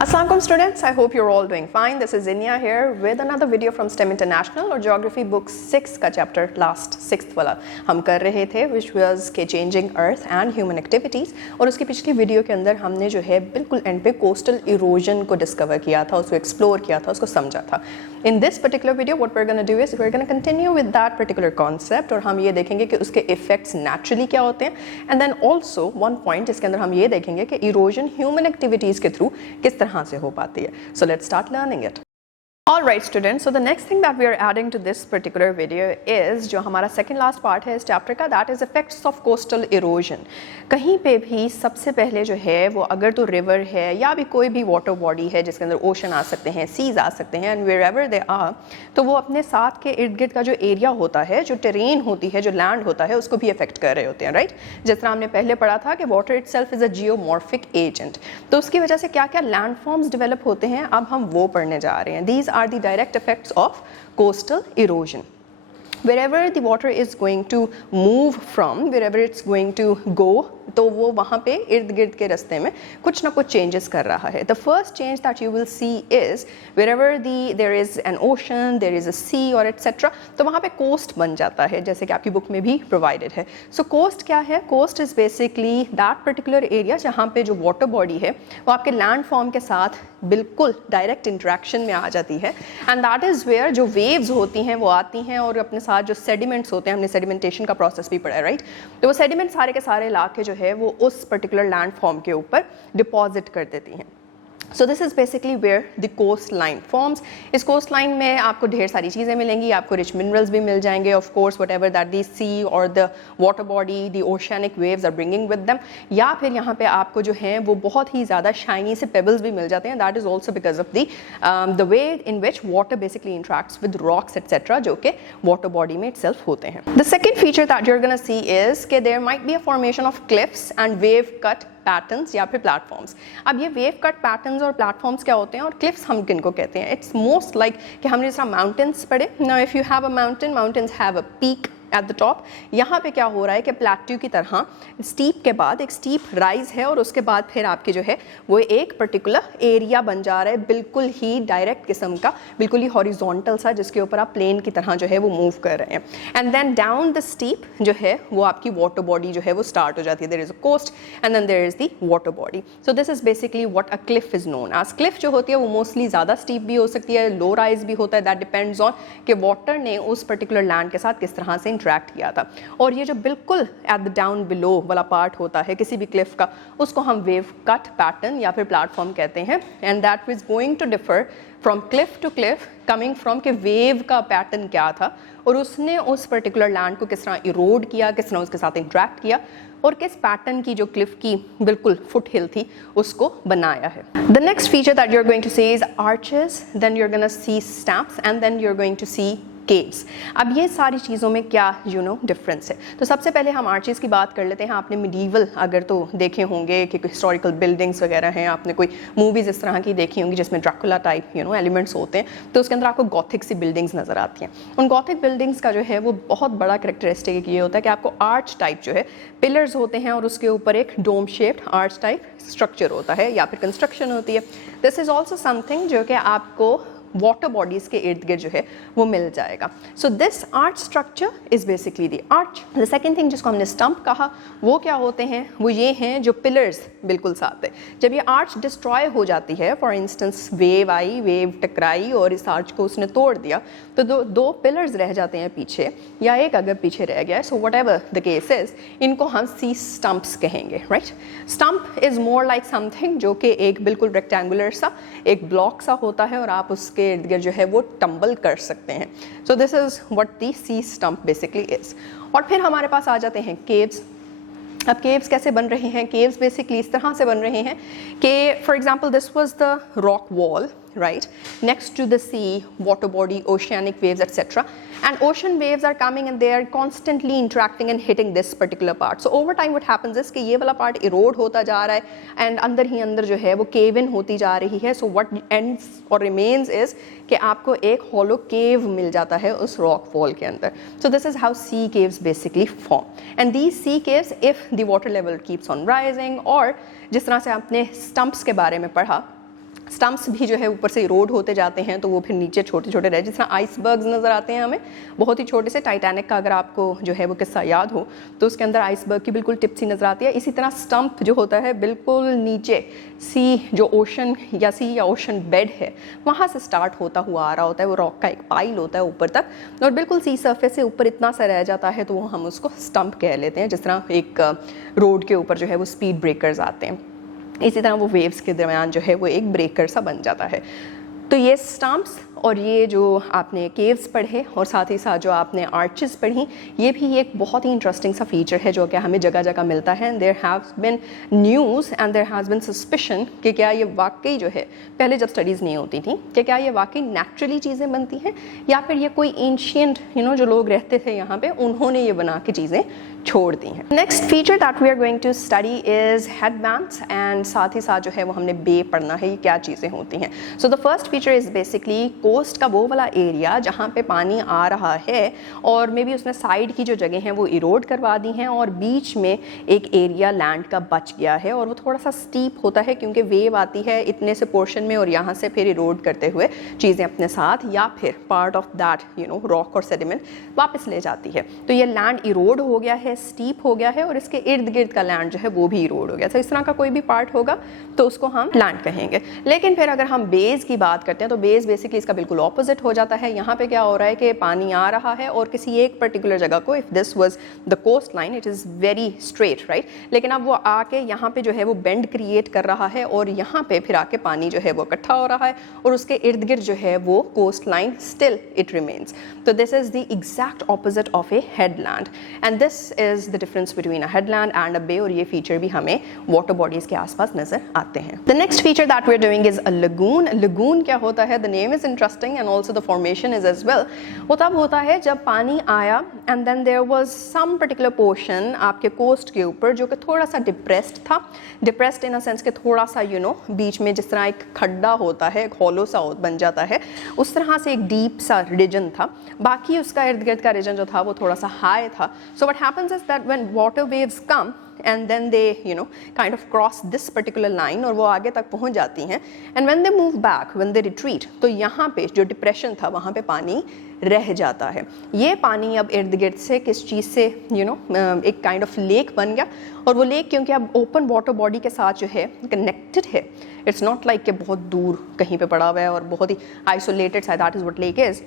Assalamualaikum students, I hope you're all doing fine. This is Inya here with another video from STEM International और Geography book 6 का chapter last 6th वाला हम कर रहे थे which was के changing earth and human activities और उसकी पिछली वीडियो के अंदर हमने जो है बिल्कुल एंड पे coastal erosion को डिस्कवर किया था, उसको एक्सप्लोर किया था, उसको समझा था. In this particular video what we're going to do is we're going to continue with that particular concept और हम ये देखेंगे कि उसके effects naturally क्या होते हैं and then also one point जिसके अंदर हम ये देखेंगे कि erosion human activities के थ्रू किस तरह से हो पाती है. So let's start learning it. Alright students, so the next thing that we are adding to this particular video is जो हमारा second last part है इस chapter का, that is effects of coastal erosion. कहीं पे भी सबसे पहले जो है वो अगर तो river है या भी कोई भी water body है जिसके अंदर ocean आ सकते हैं, seas आ सकते हैं and wherever they are, तो वो अपने साथ के इर्द गिर्द का जो area होता है, जो terrain होती है, जो land होता है उसको भी affect कर रहे होते हैं, right? जिस तरह हमने पहले पढ़ा था कि water itself is a geomorphic agent. तो उसकी वजह से क्या क्या landforms develop होते हैं अब हम वो पढ़ने जा रहे हैं. These are the direct effects of coastal erosion. Wherever the water is going to move from, wherever it's going to go, तो वो वहाँ पे इर्द गिर्द के रास्ते में कुछ ना कुछ changes कर रहा है. The first change that you will see is wherever there is an ocean, there is a sea or etc. तो वहाँ पे coast बन जाता है जैसे कि आपकी बुक में भी provided है. So coast क्या है? Coast is basically that particular area जहाँ पे जो water body है वो आपके land form के साथ बिल्कुल direct interaction में आ जाती है and that is where जो waves होती हैं वो आती हैं और अपने साथ जो sediments होते हैं, हमने sedimentation का process भी पढ़ा है, right? तो वो sediments सारे के सारे ला के जो है वो उस पर्टिकुलर लैंड फॉर्म के ऊपर डिपॉजिट कर देती हैं. So this is basically where the coastline forms. इस coastline में आपको ढेर सारी चीज़ें मिलेंगी, आपको rich minerals भी मिल जाएंगे, of course whatever that the sea or the water body, the oceanic waves are bringing with them. या फिर यहाँ पे आपको जो है वो बहुत ही ज़्यादा shiny से pebbles भी मिल जाते हैं. That is also because of the way in which water basically interacts with rocks etc. जो कि water body में itself होते हैं. The second feature that you're gonna see is कि there might be a formation of cliffs and wave cut patterns या फिर platforms. अब ये वेव कट पैटर्न्स और प्लेटफॉर्म्स क्या होते हैं और क्लिफ्स हम किनको कहते हैं? इट्स मोस्ट लाइक कि हमने जैसा माउंटेन्स पढ़े. Now if you have a mountain, mountains have a peak at the top. यहाँ पे क्या हो रहा है कि प्लेट्यू की तरह स्टीप के बाद एक स्टीप राइज है और उसके बाद फिर आपके जो है वो एक पर्टिकुलर एरिया बन जा रहा है बिल्कुल ही डायरेक्ट किस्म का, बिल्कुल ही हॉरिजॉन्टल सा जिसके ऊपर आप प्लेन की तरह जो है वो मूव कर रहे हैं. And then down the steep जो है वो आपकी वाटर बॉडी जो है वो स्टार्ट हो जाती है. There is a coast and then there is the water body. So this is basically what a cliff is known as. Cliff जो होती है वो मोस्टली ज़्यादा स्टीप भी हो सकती है, लो राइज भी होता है. दैट डिपेंड्स ऑन कि वाटर ने उस पर्टिकुलर लैंड के साथ किस तरह से इंटरेक्ट किया था. और ये जो बिल्कुल एट द डाउन बिलो वाला पार्ट होता है किसी भी क्लिफ का, उसको हम वेव कट पैटर्न या फिर प्लेटफॉर्म कहते हैं. And that is going to differ from cliff to cliff coming from के वेव का पैटर्न क्या था और उसने उस पर्टिकुलर लैंड को किस तरह इरोड किया, किस तरह उसके साथ इंटरेक्ट किया और किस पैटर्न की जो क्लिफ की बिल्कुल फुट हिल थी उसको बनाया है. The next feature that you are going to see is arches, then you are going to see stacks and then you are going to see caves. अब ये सारी चीज़ों में क्या डिफरेंस है? तो सबसे पहले हम आर्चेस की बात कर लेते हैं. आपने मिडीवल अगर तो देखे होंगे कि हिस्टोरिकल बिल्डिंग्स वगैरह हैं, आपने कोई मूवीज़ इस तरह की देखी होंगी जिसमें ड्रैकुला टाइप एलिमेंट्स होते हैं, तो उसके अंदर आपको गॉथिक सी बिल्डिंग्स नज़र आती हैं. उन गॉथिक बिल्डिंग्स का जो है वो बहुत बड़ा करेक्टरिस्टिक ये होता है कि आपको आर्च टाइप जो है पिलर्स होते हैं और उसके ऊपर एक dome shaped arch type structure होता है या फिर कंस्ट्रक्शन होती है. दिस इज़ ऑल्सो समथिंग जो कि आपको वाटर बॉडीज़ के इर्द गिर्द जो है वो मिल जाएगा. So this arch structure is basically the arch. The second thing जिसको हमने स्टम्प कहा वो क्या होते हैं? वो ये हैं जो पिलर्स बिल्कुल साथ है. जब ये आर्च डिस्ट्रॉय हो जाती है, for instance wave I, wave टकराई और इस आर्च को उसने तोड़ दिया, तो दो पिलर्स रह जाते हैं पीछे या एक अगर पीछे रह गया. So what ever the case is, इनको हम सी स्टम्प्स कहेंगे, right? Stump is more like something जो कि एक बिल्कुल रेक्टेंगुलर सा एक ब्लॉक सा होता है और आप उसके इर्द गिर्द जो है वो टम्बल कर सकते हैं. So this is what the sea stump basically is. और फिर हमारे पास आ जाते हैं केव्स. अब केव्स कैसे बन रहे हैं? केव्स बेसिकली इस तरह से बन रहे हैं कि for example this was the rock wall, right, next to the sea, water body, oceanic waves, etc. And ocean waves are coming and they are constantly interacting and hitting this particular part. So over time what happens is कि ये वाला part erode होता जा रहा है and अंदर ही अंदर जो है वो cave in होती जा रही है. So what ends or remains is कि आपको एक hollow cave मिल जाता है उस rock wall के अंदर. So this is how sea caves basically form. And these sea caves, if the water level keeps on rising, or जिस तरह से आपने stumps के बारे में पढ़ा, स्टम्प्स भी जो है ऊपर से इरोड होते जाते हैं, तो वो फिर नीचे छोटे छोटे रह, जिस तरह आइसबर्ग्स नज़र आते हैं हमें बहुत ही छोटे से। टाइटैनिक का अगर आपको जो है वो किस्सा याद हो तो उसके अंदर आइसबर्ग की बिल्कुल टिप सी नज़र आती है। इसी तरह स्टम्प जो होता है बिल्कुल नीचे सी, जो ओशन या सी या ओशन बेड है वहाँ से स्टार्ट होता हुआ आ रहा होता है। वो रॉक का एक पाइल होता है ऊपर तक, और बिल्कुल सी सरफेस से ऊपर इतना सा रह जाता है, तो वो हम उसको स्टम्प कह लेते हैं। जिस तरह एक रोड के ऊपर जो है वो स्पीड ब्रेकर्स आते हैं, इसी तरह वो वेव्स के दरमियान जो है वो एक ब्रेकर सा बन जाता है। तो ये स्टम्प्स और ये जो आपने केव्स पढ़े और साथ ही साथ जो आपने आर्चेस पढ़ी, ये भी एक बहुत ही इंटरेस्टिंग सा फीचर है जो कि हमें जगह जगह मिलता है। There has been news and there has been suspicion कि क्या ये वाकई जो है, पहले जब स्टडीज़ नहीं होती थी, कि क्या ये वाकई नेचुरली चीज़ें बनती हैं या फिर ये कोई एंशियंट जो लोग रहते थे यहाँ पे उन्होंने ये बना के चीज़ें छोड़ दी हैं। Next feature that we are going to study is headbands, and साथ ही साथ जो है वो हमने बे पढ़ना है, ये क्या चीज़ें होती हैं। So the first feature is basically coast का वो वाला एरिया जहाँ पे पानी आ रहा है और मे बी उसने साइड की जो जगह हैं वो इरोड करवा दी हैं, और बीच में एक एरिया लैंड का बच गया है और वो थोड़ा सा स्टीप होता है क्योंकि वेव आती है इतने से पोर्शन में और यहाँ से फिर इरोड करते हुए चीज़ें अपने साथ या फिर पार्ट ऑफ दैट रॉक और सेडिमेंट वापस ले जाती है। तो ये लैंड इरोड हो गया है, स्टीप हो गया है, और इसके इर्द गिर्द का लैंड जो है वो भी इरोड हो गया। तो इस तरह का कोई भी पार्ट होगा तो उसको हम लैंड कहेंगे। लेकिन फिर अगर हम बेस की बात करते हैं तो बेस बेसिकली इसका बिल्कुल ऑपोजिट हो जाता है। यहाँ पे क्या हो रहा है कि पानी आ रहा है और किसी एक पर्टिकुलर जगह को, if this was the coast line, it is very straight right, लेकिन अब वो आके यहाँ पे जो है वो बेंड क्रिएट कर रहा है और यहाँ पे फिर आके पानी जो है वो इकट्ठा हो रहा है और उसके इर्द गिर्द जो है वो coast line still it remains. तो this is the exact opposite of a headland, and this is the difference between a headland and a bay, और ये फीचर भी हमें वाटर बॉडीज के आसपास नजर आते हैं। The next feature that we are doing is a lagoon. Lagoon क्या होता है? The name is interesting and also the formation is as well. वो तब होता है जब पानी आया and then there was some particular portion आपके कोस्ट के ऊपर जो कि थोड़ा सा डिप्रेस्ड था। डिप्रेस्ड इन अ सेंस के थोड़ा सा बीच में जिस तरह एक खड्डा होता है, एक हॉलो सा बन जाता है, उस तरह से एक डीप सा रीजन था। बाकी उसका इर्द गिर्द का रीजन जो था वो थोड़ा सा हाई था। So what happens is that when water waves come and then they kind of cross this particular line और वो आगे तक पहुंच जाती हैं, and when they move back, when they retreat, तो यहाँ पे जो डिप्रेशन था वहाँ पे पानी रह जाता है। ये पानी अब इर्द गिर्द से किस चीज़ से एक काइंड ऑफ लेक बन गया, और वो लेक क्योंकि अब ओपन वाटर बॉडी के साथ जो है कनेक्टेड है, इट्स नॉट लाइक कि बहुत दूर कहीं पे पड़ा हुआ है और बहुत ही आइसोलेटेड सा, that is what lake is.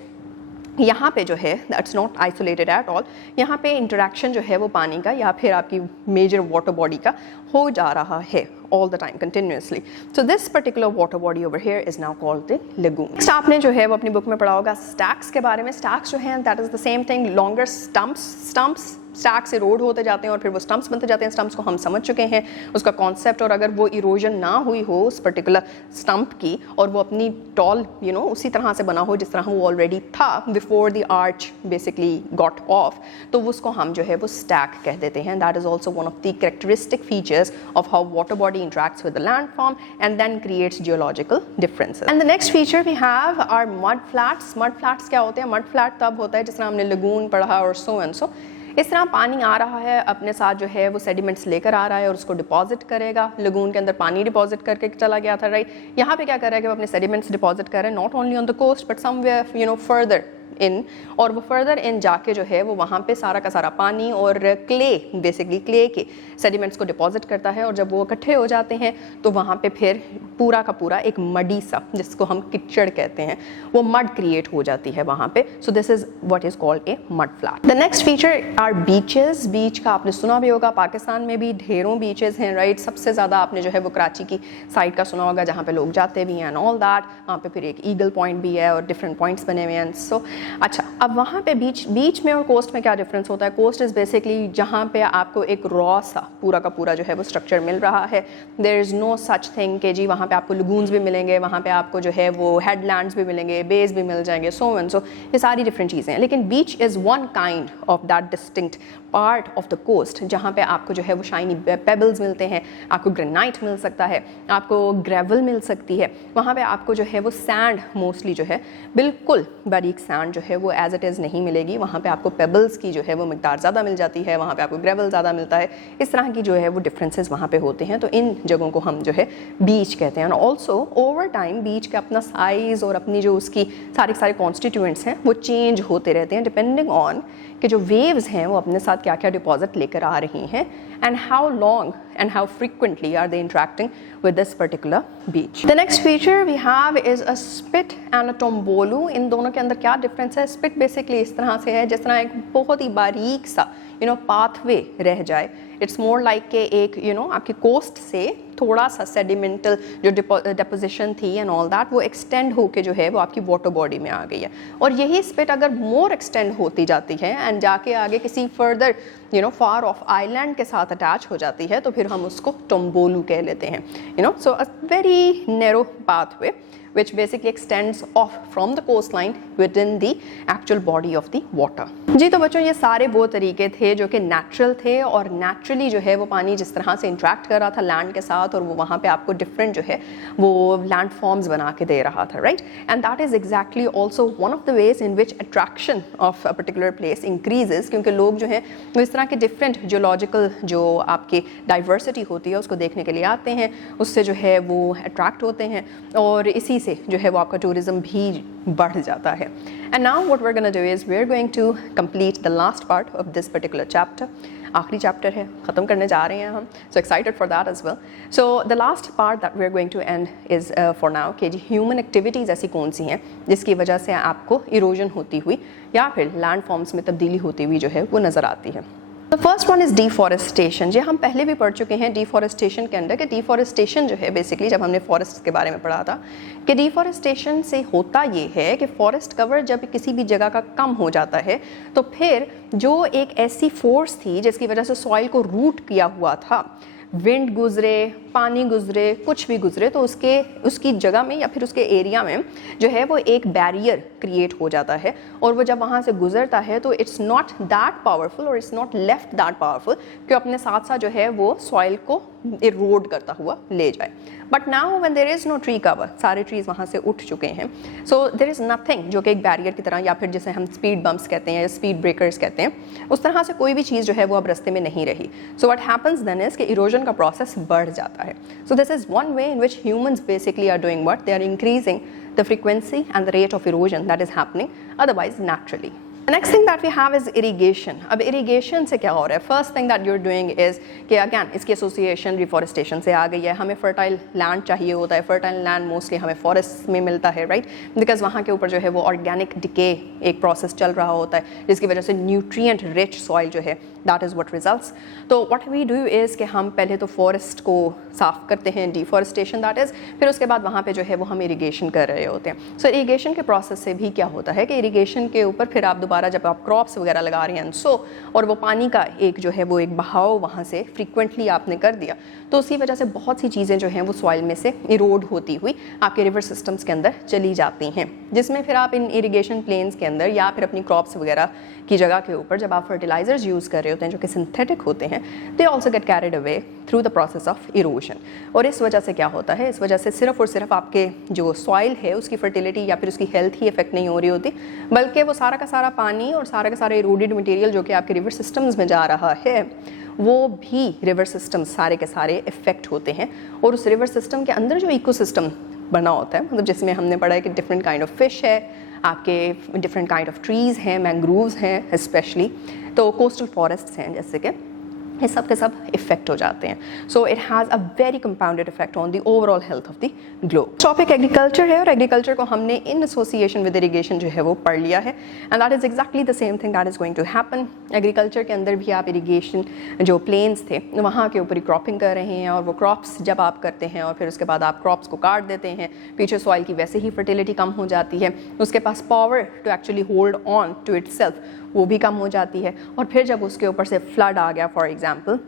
यहाँ पे जो है that's not isolated at all, यहाँ पे इंटरेक्शन जो है वो पानी का या फिर आपकी मेजर वाटर बॉडी का हो जा रहा है all the time continuously. So this particular water body over here is now called the lagoon. Next आपने जो है वो अपनी बुक में पढ़ा होगा stacks के बारे में। stacks जो हैं that is the same thing, longer stumps stack से रोड होते जाते हैं और फिर वो स्टम्प्स बनते जाते हैं। स्टम्प्स को हम समझ चुके हैं उसका कॉन्सेप्ट, और अगर वो इरोजन ना हुई हो उस पर्टिकुलर स्टम्प की और वो अपनी टॉल उसी तरह से बना हो जिस तरह वो ऑलरेडी था before the arch basically got off, तो उसको हम जो है वो स्टैक कह देते हैं। That is also one of the characteristic features of how water body interacts with the landform and then creates geological differences. And the next feature we have are mud flats. Mud flats क्या होते हैं? mud flat तब होता है जिस तरह हमने lagoon पढ़ा और so and so। इस तरह पानी आ रहा है अपने साथ जो है वो सेडिमेंट्स लेकर आ रहा है और उसको डिपॉजिट करेगा। लगून के अंदर पानी डिपॉजिट करके चला गया था राइट। यहाँ पे क्या कर रहा है कि वो अपने सेडिमेंट्स डिपॉजिट कर रहे हैं, not only on the coast but somewhere further in, और वो फर्दर इन जाके जो है वो वहाँ पे सारा का सारा पानी और क्ले, बेसिकली क्ले के सेडिमेंट्स को डिपॉजिट करता है, और जब वो इकट्ठे हो जाते हैं तो वहाँ पे फिर पूरा का पूरा एक मडी सा, जिसको हम कीचड़ कहते हैं, वो मड क्रिएट हो जाती है वहाँ पे। So this is what is called a mud flat. The next feature are beaches. Beach का आपने सुना भी होगा, पाकिस्तान में भी ढेरों बीचेस हैं राइट। सबसे ज़्यादा आपने जो है वो कराची की साइड का सुना होगा जहाँ पे लोग जाते भी हैं एंड ऑल दैट। वहाँ पे फिर एक ईगल पॉइंट भी है और डिफरेंट पॉइंट्स बने हुए हैं। सो अच्छा, अब वहाँ पे बीच में और कोस्ट में क्या डिफरेंस होता है? कोस्ट इज़ बेसिकली जहाँ पे आपको एक रॉ सा पूरा का पूरा जो है वो स्ट्रक्चर मिल रहा है। There is no such thing कि जी वहाँ पे आपको लगून्स भी मिलेंगे, वहाँ पे आपको जो है वो हेडलैंड्स भी मिलेंगे, बेस भी मिल जाएंगे, सो एंड सो, ये सारी डिफरेंट चीज़ें हैं। लेकिन beach is one kind of that distinct part of the coast जहाँ पे आपको जो है वो शाइनी पेबल्स मिलते हैं, आपको ग्रेनाइट मिल सकता है, आपको ग्रेवल मिल सकती है। वहाँ पे आपको जो है वो सैंड मोस्टली जो है बिल्कुल बारीक सैंड लैंड जो है वो एज इट इज़ नहीं मिलेगी, वहाँ पे आपको पेबल्स की जो है वो मिकदार ज़्यादा मिल जाती है, वहाँ पे आपको ग्रेवल ज़्यादा मिलता है, इस तरह की जो है वो डिफरेंसेस वहाँ पे होते हैं। तो इन जगहों को हम जो है बीच कहते हैं। ऑल्सो ओवर टाइम बीच का अपना साइज़ और अपनी जो उसकी सारे कॉन्स्टिट्यूएंट्स हैं वो चेंज होते रहते हैं डिपेंडिंग ऑन कि जो वेव्स हैं वो अपने साथ क्या क्या डिपॉजिट लेकर आ रही हैं and how long and how frequently are they interacting with this particular beach. The next feature we have is a spit and a tombolo. इन दोनों के अंदर क्या डिफरेंस है? स्पिट बेसिकली इस तरह से है जिस तरह एक बहुत ही बारीक सा पाथवे रह जाए। इट्स मोर लाइक के एक आपकी कोस्ट से थोड़ा सा सेडिमेंटल जो डिपोजिशन थी एंड ऑल दैट वो एक्सटेंड होके जो है वो आपकी वाटर बॉडी में आ गई है। और यही स्पिट अगर मोर एक्सटेंड होती जाती है एंड जाके आगे किसी फर्दर फार ऑफ आइलैंड के साथ अटैच हो जाती है तो फिर हम उसको टोम्बोलू कह लेते हैं। So a very narrow pathway which basically extends off from the coastline within the actual body of the water. जी तो बच्चों ये सारे वो तरीके थे जो कि नेचुरल थे और नेचुरली जो है वो पानी जिस तरह से इंटरेक्ट कर रहा था लैंड के साथ और वो वहाँ पे आपको डिफरेंट जो है वो लैंड फॉर्म्स बना के दे रहा था, right? And that is exactly also one of the ways in which attraction of a particular place increases, क्योंकि लोग जो है वो इस तरह के डिफरेंट जियोलॉजिकल जो आपकी डाइवर्सिटी होती है उसको देखने के लिए आते हैं, उससे जो है वो अट्रैक्ट होते हैं और इसी से जो है वो आपका टूरिज्म भी बढ़ जाता है। And now what we are gonna do is we are going to complete the last part of this particular chapter. आखिरी चैप्टर है, ख़त्म करने जा रहे हैं हम, so excited for that as well. So the last part that we are going to end is for now कि human activities ऐसी कौन सी हैं जिसकी वजह से आपको इरोजन होती हुई या फिर लैंड फॉर्म्स में तब्दीली होती हुई जो है वो नज़र आती है। The first one is deforestation. जी हम पहले भी पढ़ चुके हैं डिफॉरेस्टेशन के अंदर कि डिफॉरेस्टेशन जो है बेसिकली जब हमने फॉरेस्ट के बारे में पढ़ा था कि डिफॉरेस्टेशन से होता ये है कि फॉरेस्ट कवर जब किसी भी जगह का कम हो जाता है तो फिर जो एक ऐसी फोर्स थी जिसकी वजह से सॉइल को रूट किया हुआ था, विंड गुजरे, पानी गुजरे, कुछ भी गुजरे, तो उसकी जगह में या फिर उसके एरिया में जो है वो एक बैरियर क्रिएट हो जाता है और वो जब वहाँ से गुजरता है तो इट्स नॉट दैट पावरफुल और it's not left that powerful कि अपने साथ साथ जो है वो सॉइल को इरोड करता हुआ ले जाए। But now when there is no tree cover, सारे ट्रीज वहाँ से उठ चुके हैं, सो देयर इज़ नथिंग जो कि एक बैरियर की तरह या फिर जिसे हम स्पीड बम्प्स कहते हैं या स्पीड ब्रेकर्स कहते हैं, उस तरह से कोई भी चीज़ जो है वो अब रास्ते में नहीं रही। So what happens then is कि इरोजन का प्रोसेस बढ़ जाता है। So this is one way in which humans basically are doing what? They are increasing the frequency and the rate of erosion that is happening otherwise naturally. The next thing that we have is irrigation. अब irrigation से क्या हो रहा है? First thing that you're doing is कि again इसकी association reforestation से आ गई है। हमें fertile land चाहिए होता है, fertile land mostly हमें forests में मिलता है, right? Because वहाँ के ऊपर जो है वो organic decay एक process चल रहा होता है जिसकी वजह से nutrient rich soil जो है that is what results. तो what we do is कि हम पहले तो forest को साफ करते हैं, deforestation that is, फिर उसके बाद वहाँ पे जो है वो हम irrigation कर रहे होते हैं। So irrigation के process से भी क्या होता है कि irrigation के ऊपर फिर आप दोबारा जब आप क्रॉप्स वगैरह लगा रहे हैं और वो पानी का एक जो है वो एक बहाव वहाँ से फ्रीक्वेंटली आपने कर दिया तो उसी वजह से बहुत सी चीज़ें जो हैं वो सॉइल में से इरोड होती हुई आपके रिवर सिस्टम्स के अंदर चली जाती हैं, जिसमें फिर आप इन इरिगेशन प्लेन्स के अंदर या फिर अपनी क्रॉप्स वगैरह की जगह के ऊपर जब आप फर्टिलाइजर्स यूज़ कर रहे होते हैं जो कि सिंथेटिक होते हैं, they also get carried away through the process of erosion. और इस वजह से क्या होता है, इस वजह से सिर्फ और सिर्फ आपके जो सॉइल है उसकी फर्टिलिटी या फिर उसकी हेल्थ ही इफेक्ट नहीं हो रही होती, बल्कि वो सारा का सारा पानी और सारा का सारा इरोडेड मटेरियल जो कि आपके रिवर सिस्टम्स में जा रहा है वो भी रिवर सिस्टम सारे के सारे इफेक्ट होते हैं। और उस रिवर सिस्टम के अंदर जो इकोसिस्टम बना होता है, मतलब जिसमें हमने पढ़ा है कि डिफरेंट काइंड ऑफ फिश है, आपके डिफरेंट काइंड ऑफ ट्रीज़ हैं, मैंग्रोव्स हैं स्पेशली, तो कोस्टल फॉरेस्ट्स हैं जैसे कि, ये सब के सब इफेक्ट हो जाते हैं। So it has a very compounded effect on the overall health of the globe. Topic agriculture है और एग्रीकल्चर को हमने इन एसोसिएशन विद इरिगेशन जो है वो पढ़ लिया है and that is exactly the same thing that is going to happen. Agriculture के अंदर भी आप इरिगेशन जो प्लेन्स थे वहाँ के ऊपर ही क्रॉपिंग कर रहे हैं और वो क्रॉप्स जब आप करते हैं और फिर उसके बाद आप क्रॉप्स को काट देते हैं, पीछे सॉइल की वैसे ही फर्टिलिटी कम हो जाती है, उसके पास power to actually hold on to itself वो भी कम हो जाती है। और फिर जब उसके ऊपर से फ्लड आ गया for example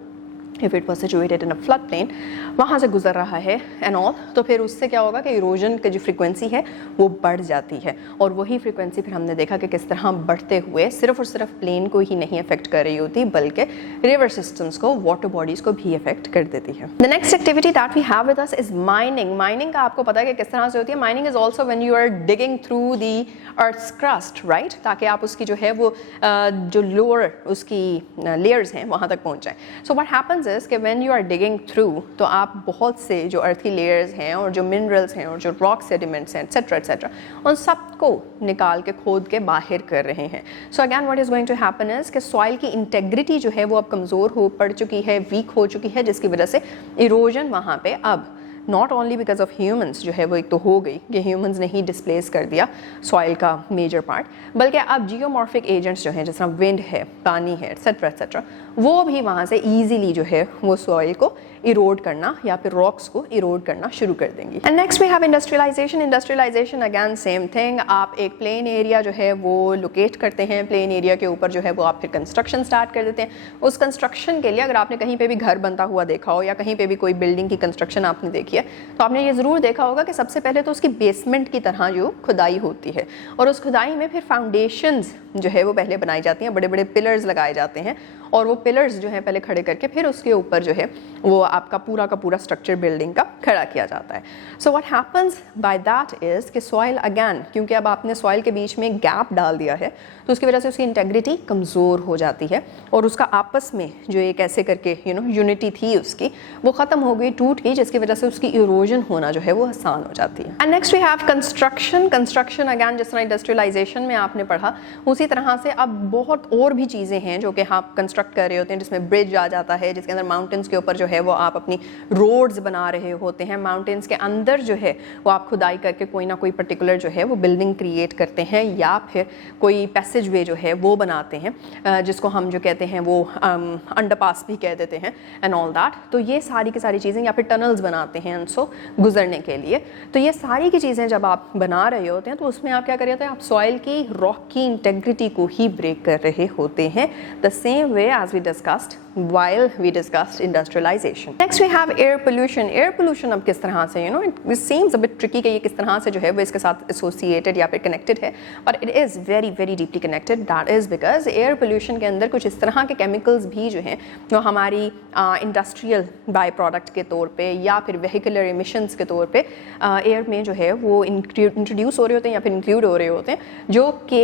if it was situated in a flood plain, वहाँ से गुजर रहा है एंड ऑल, तो फिर उससे क्या होगा कि इरोजन की जो फ्रीक्वेंसी है वो बढ़ जाती है। और वही फ्रीक्वेंसी फिर हमने देखा कि किस तरह बढ़ते हुए सिर्फ और सिर्फ प्लेन को ही नहीं अफेक्ट कर रही होती, बल्कि रिवर सिस्टम्स को, वाटर बॉडीज़ को भी अफेक्ट कर देती है। The next activity that we have with us is mining. Mining का आपको पता है कि किस तरह से होती है। Mining is also when you are digging through the earth's crust, right, ताकि आप उसकी जो है वो जो लोअर उसकी लेयर्स हैं वहाँ तक पहुँच जाए। सो व्हाट हैपन्स इज कि when you are digging through, तो आप बहुत से जो अर्थ की लेयर्स हैं और जो मिनरल्स हैं और जो रॉक सेडिमेंट्स हैं एटसेट्रा उन सबको निकाल के खोद के बाहर कर रहे हैं। So again what is going to happen is कि सॉइल की इंटेग्रिटी जो है वो अब कमज़ोर हो पड़ चुकी है, वीक हो चुकी है, जिसकी वजह से इरोजन वहाँ पे अब not only because of humans जो है वो एक तो हो गई कि ह्यूमंस ने ही डिस्प्लेस कर दिया सॉइल का मेजर पार्ट, बल्कि अब जियोमॉर्फिक एजेंट्स जो हैं जिस तरह विंड है, पानी है एटसेट्रा वो भी वहाँ से ईजिली जो है वो सॉइल को इरोड करना या फिर रॉक्स को इरोड करना शुरू कर देंगी। And next we have industrialisation. Industrialisation again same thing, आप एक प्लेन एरिया जो है वो लोकेट करते हैं, प्लेन एरिया के ऊपर जो है वो आप फिर कंस्ट्रक्शन स्टार्ट कर देते हैं। उस कंस्ट्रक्शन के लिए अगर आपने कहीं पे भी घर बनता हुआ देखा हो या कहीं पे भी कोई बिल्डिंग की कंस्ट्रक्शन आपने देखी है, तो आपने ये ज़रूर देखा होगा कि सबसे पहले तो उसकी बेसमेंट की तरह जो खुदाई होती है, और उस खुदाई में फिर फाउंडेशंस जो है वो पहले बनाई जाती हैं, बड़े बड़े पिलर्स लगाए जाते हैं, और वो पिलर्स जो है पहले खड़े करके फिर उसके ऊपर जो है वो आपका पूरा का पूरा स्ट्रक्चर बिल्डिंग का खड़ा किया जाता है। सो what happens by that is कि सॉइल अगैन, क्योंकि अब आपने सॉइल के बीच में गैप डाल दिया है, तो उसकी वजह से उसकी इंटेग्रिटी कमज़ोर हो जाती है, और उसका आपस में जो एक ऐसे करके यूनिटी थी उसकी, वो ख़त्म हो गई, टूट गई, जिसकी वजह से उसकी इरोजन होना जो है वो आसान हो जाती है। And next we have construction. Construction again जिस तरह इंडस्ट्रियलाइजेशन में आपने पढ़ा, उसी तरह से अब बहुत और भी चीज़ें हैं जो कि आप कंस्ट्रक्ट कर रहे होते हैं, जिसमें ब्रिज आ जाता है, जिसके अंदर माउंटेन्स के ऊपर जो है वो आप अपनी रोड्स बना रहे होते हैं, माउंटेन्स के अंदर जो है वो आप खुदाई करके कोई ना कोई पर्टिकुलर जो है वो बिल्डिंग क्रिएट करते हैं, या फिर कोई पैसेज वे जो है वो बनाते हैं, जिसको हम जो कहते हैं वो अंडरपास भी कह देते हैं एंड ऑल दैट। तो ये सारी की सारी चीज़ें, या फिर टनल्स बनाते हैं उनको गुजरने के लिए। तो ये सारी की चीज़ें जब आप बना रहे होते हैं, तो उसमें आप क्या कर रहे होते हैं, आप सॉइल की, रॉक की इंटेग्रिटी को ही ब्रेक कर रहे होते हैं, the same way as we discussed while we discussed industrialization. Next we have air pollution. Air pollution अब किस तरह से it seems a bit tricky कि ये किस तरह से जो है वो इसके साथ associated या फिर connected है, but it is very very deeply connected. That is because air pollution के अंदर कुछ इस तरह के chemicals भी जो हैं जो हमारी industrial by product के तौर पे या फिर vehicular emissions के तौर पे air में जो है वो introduce हो रहे होते हैं या फिर include हो रहे होते हैं, जो कि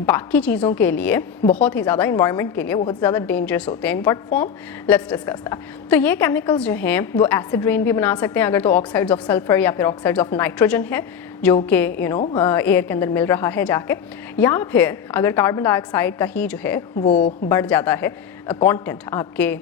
बाकी चीज़ों के लिए बहुत ही ज़्यादा environment के लिए बहुत ज़्यादा डेंजरस होते हैं। In what form, let's discuss that. तो ये केमिकल्स जो हैं वो एसिड रेन भी बना सकते हैं, अगर तो ऑक्साइड्स ऑफ सल्फर या फिर ऑक्साइड्स ऑफ नाइट्रोजन है जो कि एयर के अंदर मिल रहा है जाके, या फिर अगर कार्बन डाइऑक्साइड का ही जो है वो बढ़ जाता है कंटेंट आपके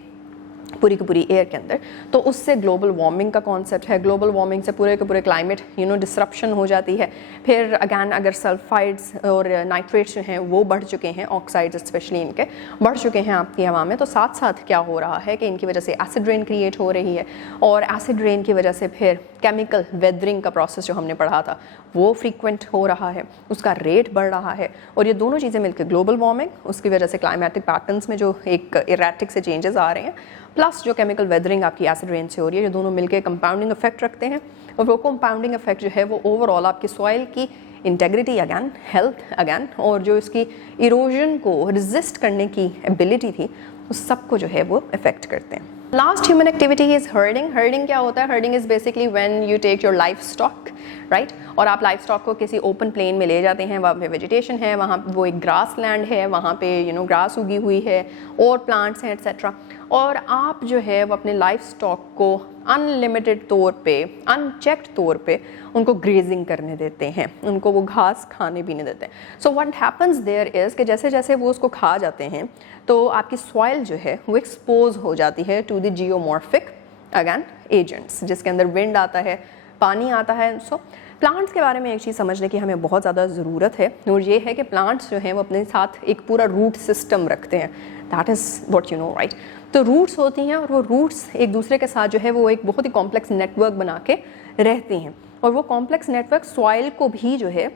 पूरी की पूरी एयर के अंदर, तो उससे ग्लोबल वार्मिंग का कॉन्सेप्ट है। ग्लोबल वार्मिंग से पूरे के पूरे क्लाइमेट डिसरप्शन हो जाती है। फिर अगैन अगर सल्फाइड्स और नाइट्रेट्स जो हैं वो बढ़ चुके हैं, ऑक्साइड्स स्पेशली इनके बढ़ चुके हैं आपकी हवा में, तो साथ साथ क्या हो रहा है कि इनकी वजह से एसिड रेन क्रिएट हो रही है, और एसिड रेन की वजह से फिर केमिकल वेदरिंग का प्रोसेस जो हमने पढ़ा था वो फ्रीक्वेंट हो रहा है, उसका रेट बढ़ रहा है, और ये दोनों चीज़ें मिलकर ग्लोबल वार्मिंग, उसकी वजह से क्लाइमेटिक पैटर्न्स में जो एक इरेटिक से चेंजेस आ रहे हैं, प्लस जो केमिकल वेदरिंग आपकी एसिड रेन से हो रही है, ये दोनों मिलकर कंपाउंडिंग इफेक्ट रखते हैं, और वो कंपाउंडिंग इफेक्ट जो है वो ओवरऑल आपकी सॉइल की इंटेग्रिटी अगैन, हेल्थ अगैन, और जो इसकी इरोजन को रेजिस्ट करने की एबिलिटी थी, उस सबको जो है वो इफेक्ट करते हैं। Last human activity is herding. Herding क्या होता है? Herding is basically when you take your livestock, right, और आप लाइफ स्टॉक को किसी ओपन प्लेन में ले जाते हैं, वहाँ पे वेजिटेशन है, वहाँ वो एक ग्रास लैंड है, वहाँ पे ग्रास उगी हुई है और प्लांट्स हैं एट्सेट्रा, और आप जो है वो अपने लाइफ स्टॉक को अनलिमिटेड तौर पे, अनचेक्ड तौर पे उनको ग्रेजिंग करने देते हैं, उनको वो घास खाने भी नहीं देते। So what happens there is कि जैसे जैसे वो उसको खा जाते हैं, तो आपकी सॉइल जो है वो एक्सपोज हो जाती है to the geomorphic again agents, जिसके अंदर विंड आता है, पानी आता है। सो प्लांट्स के बारे में एक चीज़ समझने की हमें बहुत ज़्यादा ज़रूरत है, और ये है कि प्लांट्स जो हैं वो अपने साथ एक पूरा रूट सिस्टम रखते हैं। That is what you know, right. तो रूट्स होती हैं, और वो रूट्स एक दूसरे के साथ जो है वो एक बहुत ही कॉम्प्लेक्स नेटवर्क बना के रहती हैं, और वो कॉम्प्लेक्स नेटवर्क सॉइल को भी जो है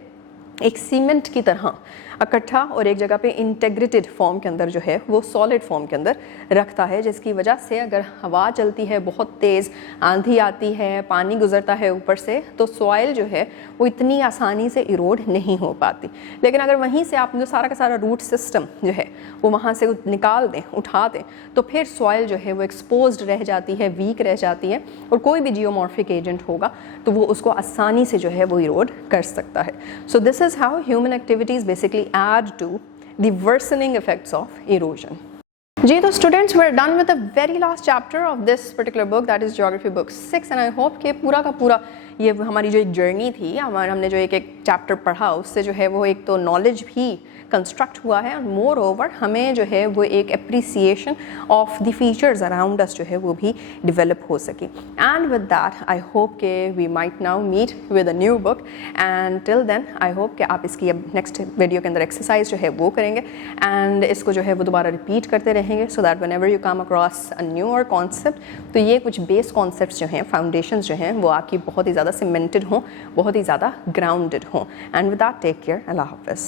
एक सीमेंट की तरह इकट्ठा और एक जगह पे इंटेग्रेटेड फॉर्म के अंदर जो है वो सॉलिड फॉर्म के अंदर रखता है, जिसकी वजह से अगर हवा चलती है बहुत तेज़, आंधी आती है, पानी गुजरता है ऊपर से, तो सॉइल जो है वो इतनी आसानी से इरोड नहीं हो पाती। लेकिन अगर वहीं से आप जो सारा का सारा रूट सिस्टम जो है वो वहाँ से निकाल दें, उठा दें, तो फिर सॉइल जो है वो एक्सपोज्ड रह जाती है, वीक रह जाती है, और कोई भी जियोमॉर्फिक एजेंट होगा तो वो उसको आसानी से जो है वो इरोड कर सकता है। So this is how human activities basically add to the worsening effects of erosion. जी तो students, we are done with the very last chapter of this particular book, that is geography book 6, and I hope कि पूरा का पूरा ये हमारी जो एक जर्नी थी, हमने जो एक चैप्टर पढ़ा, उससे जो है वो एक तो नॉलेज भी कंस्ट्रक्ट हुआ है, और मोर ओवर हमें जो है वो एक appreciation of the features around us जो है वो भी डेवलप हो सकी। And with that I hope के we might now meet with a new book, and till then I hope कि आप इसकी अब नेक्स्ट वीडियो के अंदर एक्सरसाइज जो है वो करेंगे, एंड इसको जो है वो दोबारा रिपीट करते रहेंगे, so that whenever you come across a new और कॉन्सेप्ट, तो ये कुछ बेस कॉन्सेप्ट्स जो हैं, फाउंडेशंस जो हैं, वो आपकी बहुत ही ज़्यादा सीमेंटेड हों, बहुत ही ज़्यादा ग्राउंडेड हों। And with that take care, अल्लाह हाफ़िज़।